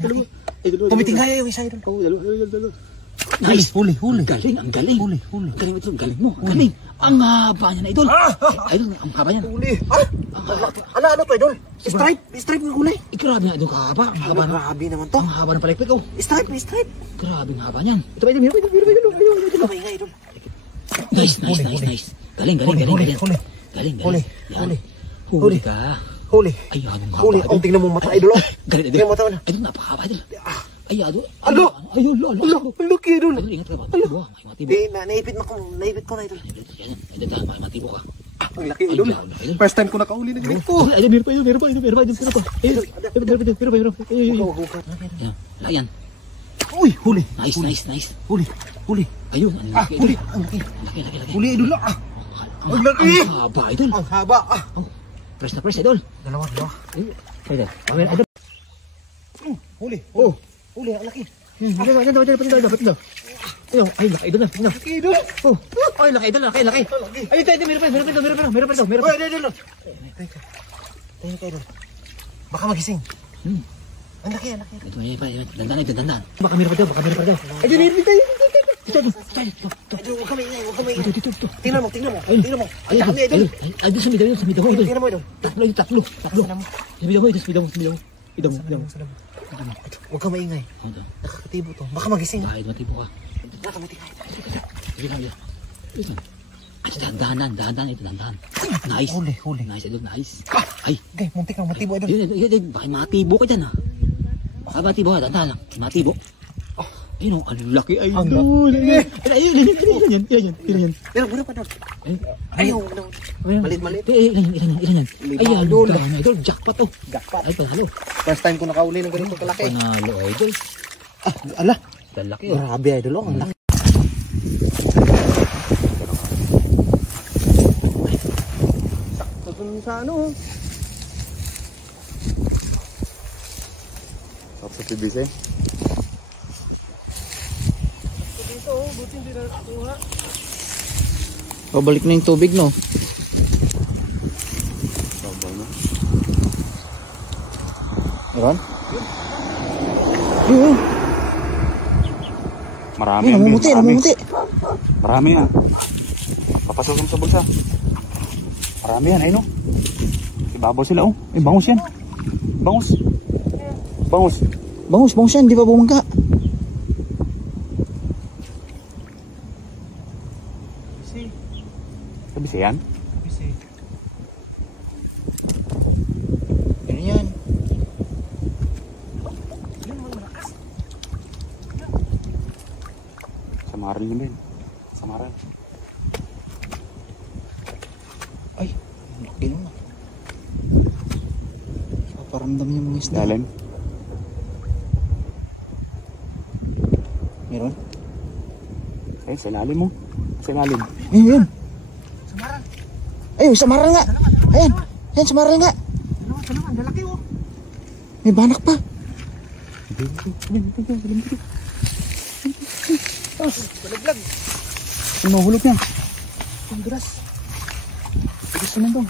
dalawa. Tumitingay yung isa idol. Oo, dalawa. Nice, huli. Galing, ang galing. Huli. Galing ito, galing mo. Galing. Ang haba niya na idol. Idol, ang haba niya. Huli. Ano to idol? Stripe ng kulay. Grabe na idol, kahaba. Ang haba na. Grabe naman to. Ang haba ng palikpik, oh. Stripe. Grabe ang haba niyan. Ito ba idol? Kamay nga idol. Nice. Galing. Huli. Huli ka. Huli. Ay, anong haba. Huli. Ang tingnan mo mata idol. Galing idol. Tingnan mo mata. Idol, napakahaba idol. Ay, idol. Alo. Ayun, Ang laki idol. Idol, ingat ka ba? Matibo. May matibo. Naipit ko na idol. Idol, may matibo ka. Ang laki idol. First time ko nakahuli ng ganito. Idol, meron pa. Meron pa. Layan. Uy, huli. Nice. Huli. Ayun, ang laki. Huli. Ang laki. Laki. Huli idol. Ang laki. Ang haba, idol. Ang haba. Press na press, idol. Dalawa. Idol. Huli. Huli, ang laki. Idol. Ay, laki, idol na. Laki idol. Ay, laki, idol. Laki. Ay, ito, meron pa. Uy, idol. Tayo ka idol. Baka magising. Ang laki. Ito, dandan. Baka meron pa daw. Ay, meron tayo. Ito. Huwag kami ingay. Dito. Tingnan mo. Ayun. Ang dami idol. Ay, doon sa midaw, idol. Tingnan mo idol. Tatlo. Sa midaw. Idol. Huwag kang maingay. Nakakatibo to. Baka magising. Bakit matibo ka? Nakamatingay. Sige lang. Ito. Ay, dahan-dahan. Ito, dahan-dahan. Nice. Huli. Nice, idol. Nice. Ay. Okay, muntik lang matibo idol. Yun. Bakit matibo ka dyan, ha? Baka matibo ka, dahan-dahan lang. Matibo. Ayun, ang laki, idol. Ayun. Meron pa idol. Ayaw. Malit. Ilan yan? Ay, idol. Jackpot, oh. Jackpot. Ay, panalo. First time ko nakahuli ng ganito kalaki. Panalo, idol. Ala. Lalaki, oh. Grabe idol. Ang laki. Sakto sa ano. Tapos sa PBC. Dito, buti hindi na nakuha. Pabalik na yung tubig, no? Sabaw na. Meron? Marami Ay, yan. namumuti. Marami yan. Papasok mo sa bulsa. Marami yan, ayun o. Ibabaw sila oh. Eh, bangus yan. Bangus yan, di ba bumangka? Kabisi yan? Ano yan? Samaran yun din. Samaran. Ay, laki naman. Paparamdam niya mga isda. Dalim. Meron? Eh, sa ilalim mo. Sa ilalim. Ayun. Samaran. Ayun, samaran nga. Ayan, samaran nga. Dalawa, lalaki oh. May banak pa. Balaglag. Ang mahulog yan. Ang grass. Gusto lang to.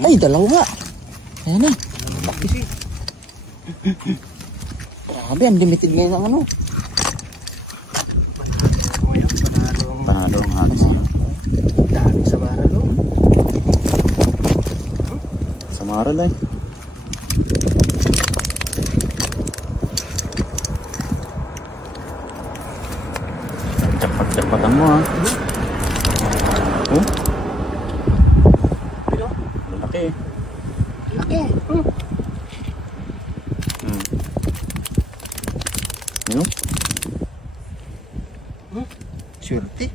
Ay, dalawa nga. Ayan na. Grabe, unlimited ngayon ang ano. Panalo ang halos. Dami samaran oh. Samaran eh. Cepat-cepatan mo ha. Oh. Laki eh. Laki. Ano? Swerte.